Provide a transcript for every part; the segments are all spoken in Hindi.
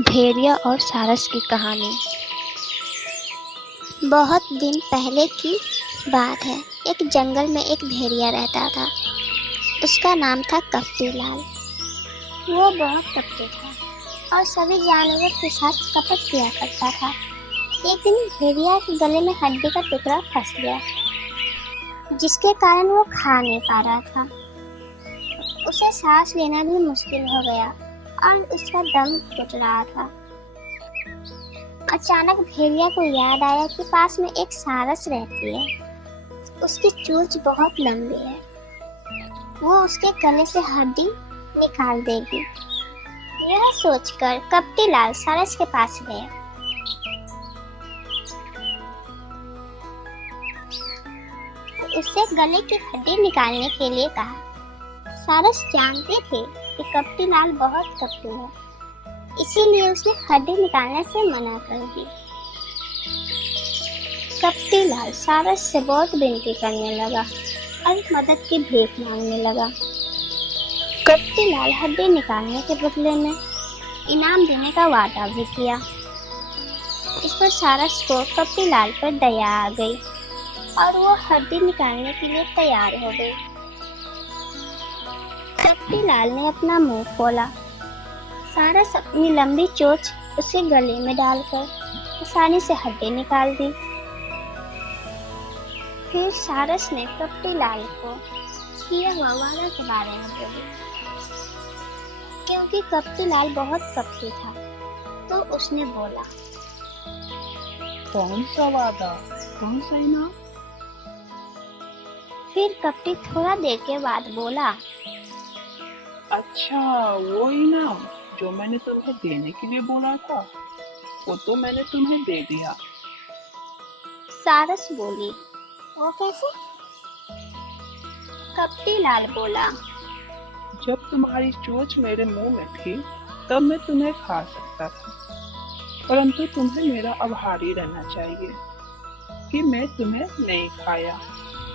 भेड़िया और सारस की कहानी। बहुत दिन पहले की बात है। एक जंगल में एक भेड़िया रहता था। उसका नाम था कपटी लाल। वो बहुत कपटी था और सभी जानवरों के साथ कपट किया करता था। एक दिन भेड़िया के गले में हड्डी का टुकड़ा फंस गया, जिसके कारण वो खा नहीं पा रहा था। उसे सांस लेना भी मुश्किल हो गया और उसका दम घुट रहा था। अचानक भेड़िया को याद आया कि पास में एक सारस रहती है। उसकी चोंच बहुत लंबी है, वो उसके गले से हड्डी निकाल देगी। यह सोचकर कपटी लाल सारस के पास गया। उससे गले की हड्डी निकालने के लिए कहा। सारस जानते थे कि कपटी लाल बहुत कपटी है, इसीलिए उसने हड्डी निकालने से मना कर दी। कपटी लाल सारस से बहुत विनती करने लगा और मदद की भीख मांगने लगा। कपटी लाल हड्डी निकालने के बदले में इनाम देने का वादा भी किया। इस पर सारस को कपटी लाल पर दया आ गई और वो हड्डी निकालने के लिए तैयार हो गई। कपटी लाल ने अपना मुंह खोला। सारस अपनी लंबी चोंच उसे गले में डालकर आसानी से हड्डी निकाल दी। फिर सारस ने कपटी लाल को किया हुआ वादा के बारे में बोली। क्योंकि कपटी लाल बहुत कपटी था, तो उसने बोला, कौन सा वादा, कौन सा इनाम? फिर कपटी थोड़ा देर के बाद बोला, अच्छा, वो इनाम जो मैंने तुम्हें देने के लिए बोला था, वो तो मैंने तुम्हें दे दिया। सारस बोली, वो कैसे? कपटी लाल बोला, जब तुम्हारी चोंच मेरे मुंह में थी, तब मैं तुम्हें खा सकता था, परंतु तुम्हें मेरा आभारी रहना चाहिए कि मैं तुम्हें नहीं खाया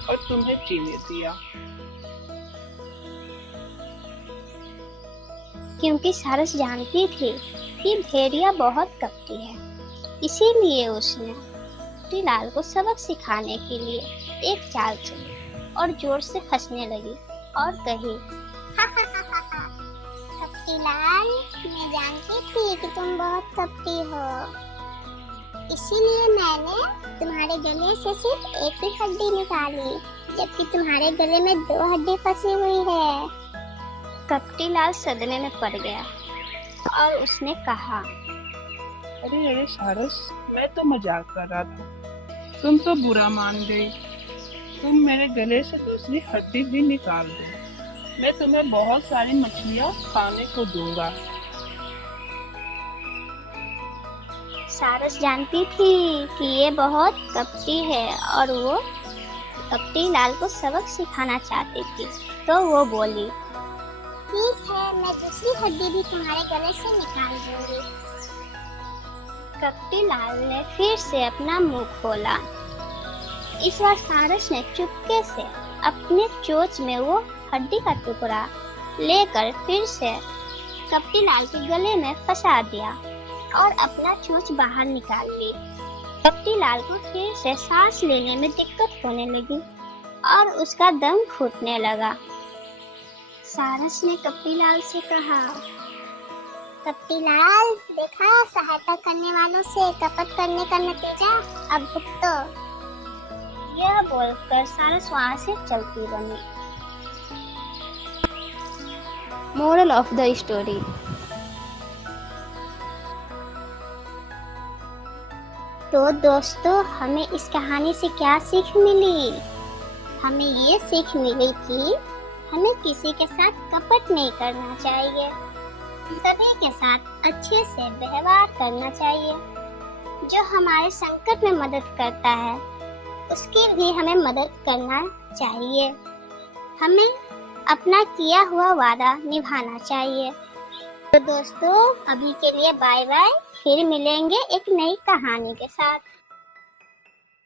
और तुम्हें जीने दिया। क्योंकि सारस जानती थी कि भेड़िया बहुत कपटी है, इसीलिए उसने कपटी लाल को सबक सिखाने के लिए एक चाल चली और जोर से हंसने लगी और कही, कपटी लाल, मैं जानती थी कि तुम बहुत कपटी हो, इसीलिए मैंने तुम्हारे गले से सिर्फ एक ही हड्डी निकाली, जबकि तुम्हारे गले में 2 हड्डी फंसी हुई है। कपटी लाल सदमे में पड़ गया और उसने कहा, अरे अरे सारस, मैं तो मजाक कर रहा था, तुम तो बुरा मान गई। तुम मेरे गले से दूसरी हड्डी भी निकाल दो, मैं तुम्हें बहुत सारी मछलियाँ खाने को दूंगा। सारस जानती थी कि ये बहुत कपटी है और वो कपटी लाल को सबक सिखाना चाहती थी, तो वो बोली, ठीक है, मैं दूसरी हड्डी भी तुम्हारे गले से निकाल दूंगी। कपटी लाल ने फिर से अपना मुंह खोला। इस बार सारस ने चुपके से अपने चोंच में वो हड्डी का टुकड़ा लेकर फिर से कपटी लाल के गले में फंसा दिया और अपना चोंच बाहर निकाल ली। कपटी लाल को फिर से सांस लेने में दिक्कत होने लगी और उसका दम घुटने लगा। सारस ने कपटी लाल से कहा, कपटी लाल, देखा, सहायता करने वालों से कपट करने का नतीजा, अब भुगतो। यह बोलकर सारस वहां से चलती बनी। Moral of the story. तो दोस्तों, हमें इस कहानी से क्या सीख मिली? हमें ये सीख मिली कि हमें किसी के साथ कपट नहीं करना चाहिए, सभी के साथ अच्छे से व्यवहार करना चाहिए। जो हमारे संकट में मदद करता है, उसकी भी हमें मदद करना चाहिए। हमें अपना किया हुआ वादा निभाना चाहिए। तो दोस्तों, अभी के लिए बाय बाय, फिर मिलेंगे एक नई कहानी के साथ।